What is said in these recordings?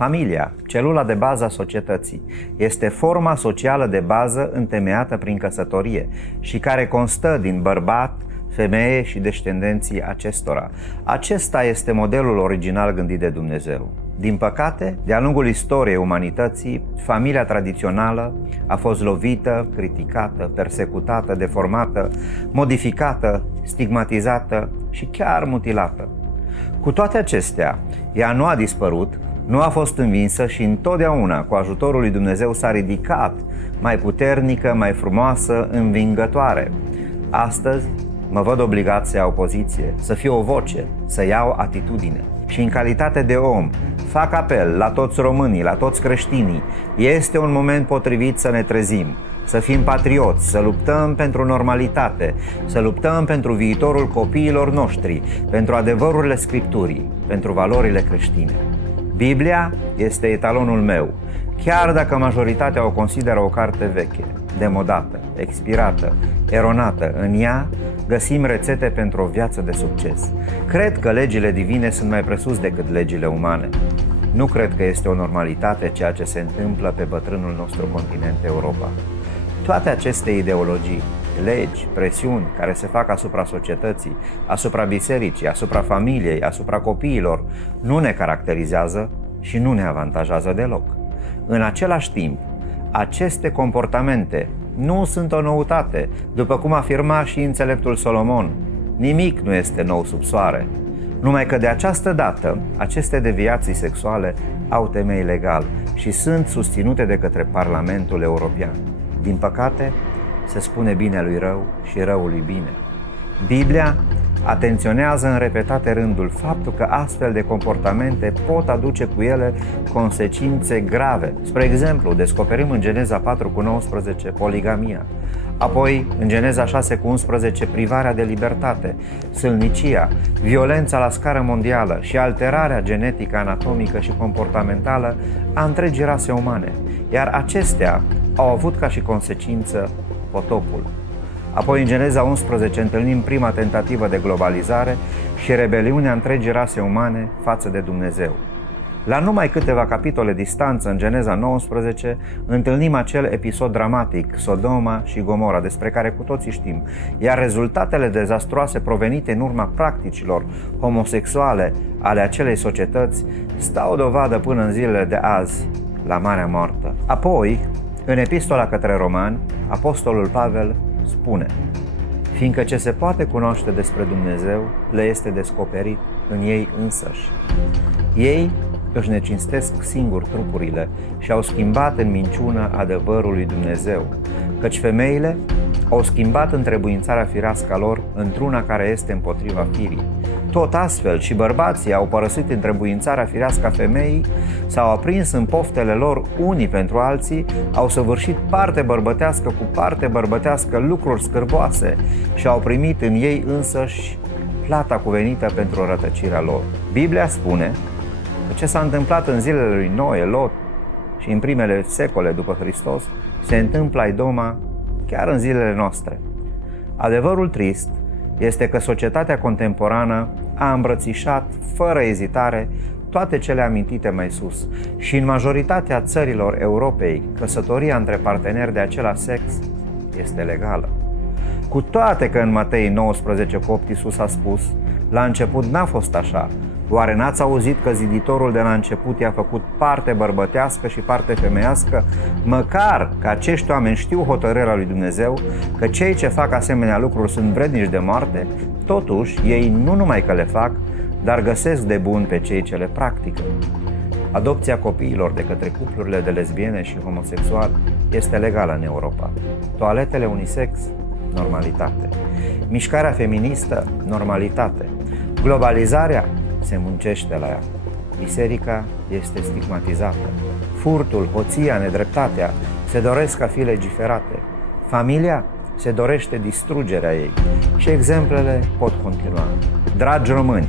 Familia, celula de bază a societății, este forma socială de bază întemeiată prin căsătorie și care constă din bărbat, femeie și descendenții acestora. Acesta este modelul original gândit de Dumnezeu. Din păcate, de-a lungul istoriei umanității, familia tradițională a fost lovită, criticată, persecutată, deformată, modificată, stigmatizată și chiar mutilată. Cu toate acestea, ea nu a dispărut, nu a fost învinsă și întotdeauna, cu ajutorul lui Dumnezeu, s-a ridicat mai puternică, mai frumoasă, învingătoare. Astăzi mă văd obligat să iau poziție, să fiu o voce, să iau atitudine. Și în calitate de om, fac apel la toți românii, la toți creștinii. Este un moment potrivit să ne trezim, să fim patrioți, să luptăm pentru normalitate, să luptăm pentru viitorul copiilor noștri, pentru adevărurile Scripturii, pentru valorile creștine. Biblia este etalonul meu, chiar dacă majoritatea o consideră o carte veche, demodată, expirată, eronată. În ea găsim rețete pentru o viață de succes. Cred că legile divine sunt mai presus decât legile umane. Nu cred că este o normalitate ceea ce se întâmplă pe bătrânul nostru continent Europa. Toate aceste ideologii, legi, presiuni care se fac asupra societății, asupra bisericii, asupra familiei, asupra copiilor, nu ne caracterizează și nu ne avantajează deloc. În același timp, aceste comportamente nu sunt o noutate, după cum afirma și înțeleptul Solomon. Nimic nu este nou sub soare. Numai că de această dată, aceste deviații sexuale au temei legal și sunt susținute de către Parlamentul European. Din păcate, se spune bine lui rău și răului bine. Biblia atenționează în repetate rânduri faptul că astfel de comportamente pot aduce cu ele consecințe grave. Spre exemplu, descoperim în Geneza 4:19 poligamia, apoi în Geneza 6:11 privarea de libertate, sâlnicia, violența la scară mondială și alterarea genetică, anatomică și comportamentală a întregii rase umane, iar acestea au avut ca și consecință potopul. Apoi în Geneza 11 întâlnim prima tentativă de globalizare și rebeliunea întregii rase umane față de Dumnezeu. La numai câteva capitole distanță în Geneza 19 întâlnim acel episod dramatic, Sodoma și Gomora, despre care cu toții știm, iar rezultatele dezastruoase provenite în urma practicilor homosexuale ale acelei societăți stau dovadă până în zilele de azi la Marea Moartă. Apoi, în epistola către Romani, apostolul Pavel spune: fiindcă ce se poate cunoaște despre Dumnezeu le este descoperit în ei însăși. Ei își necinstesc singur trupurile și au schimbat în minciună adevărul lui Dumnezeu, căci femeile au schimbat întrebuințarea firească a lor într-una care este împotriva firii. Tot astfel și bărbații au părăsit întrebuințarea firească a femeii, s-au aprins în poftele lor unii pentru alții, au săvârșit parte bărbătească cu parte bărbătească lucruri scârboase și au primit în ei însăși plata cuvenită pentru rătăcirea lor. Biblia spune că ce s-a întâmplat în zilele lui Noe, Lot și în primele secole după Hristos se întâmplă idoma chiar în zilele noastre. Adevărul trist este că societatea contemporană a îmbrățișat fără ezitare toate cele amintite mai sus și în majoritatea țărilor Europei căsătoria între parteneri de același sex este legală. Cu toate că în Matei 19:8 Iisus a spus: la început n-a fost așa. Oare n-ați auzit că ziditorul de la început i-a făcut parte bărbătească și parte femeiască? Măcar că acești oameni știu hotărârea lui Dumnezeu, că cei ce fac asemenea lucruri sunt vrednici de moarte, totuși ei nu numai că le fac, dar găsesc de bun pe cei ce le practică. Adopția copiilor de către cuplurile de lesbiene și homosexuali este legală în Europa. Toaletele unisex, normalitate. Mișcarea feministă, normalitate. Globalizarea, se muncește la ea. Biserica este stigmatizată. Furtul, hoția, nedreptatea se doresc a fi legiferate. Familia se dorește distrugerea ei. Și exemplele pot continua. Dragi români,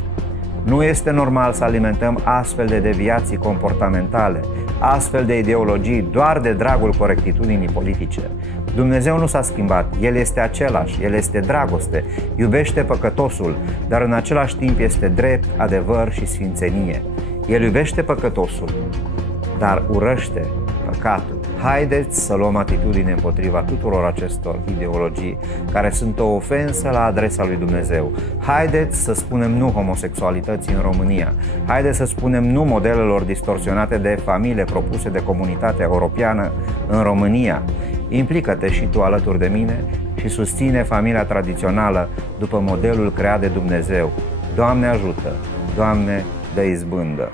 nu este normal să alimentăm astfel de deviații comportamentale, astfel de ideologii doar de dragul corectitudinii politice. Dumnezeu nu s-a schimbat, El este același, El este dragoste, iubește păcătosul, dar în același timp este drept, adevăr și sfințenie. El iubește păcătosul, dar urăște păcatul. Haideți să luăm atitudine împotriva tuturor acestor ideologii care sunt o ofensă la adresa lui Dumnezeu. Haideți să spunem nu homosexualității în România. Haideți să spunem nu modelelor distorsionate de familie propuse de comunitatea europeană în România. Implică-te și tu alături de mine și susține familia tradițională după modelul creat de Dumnezeu. Doamne ajută! Doamne, dă izbândă!